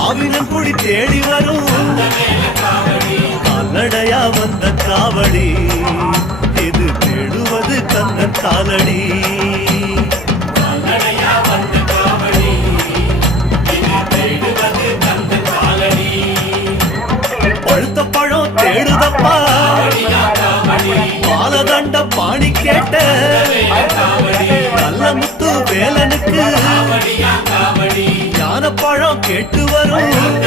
ஆவினன் குடி தேடி வரும் கால்நடையா வந்த காவடி இது தேடுவது கந்தன் காலடி. பழுத்த பழம் தேடுதப்பா பாலதண்ட பாணி கேட்ட நல்ல முத்து வேலனுக்கு ஞான பழம் கேட்டு வரும்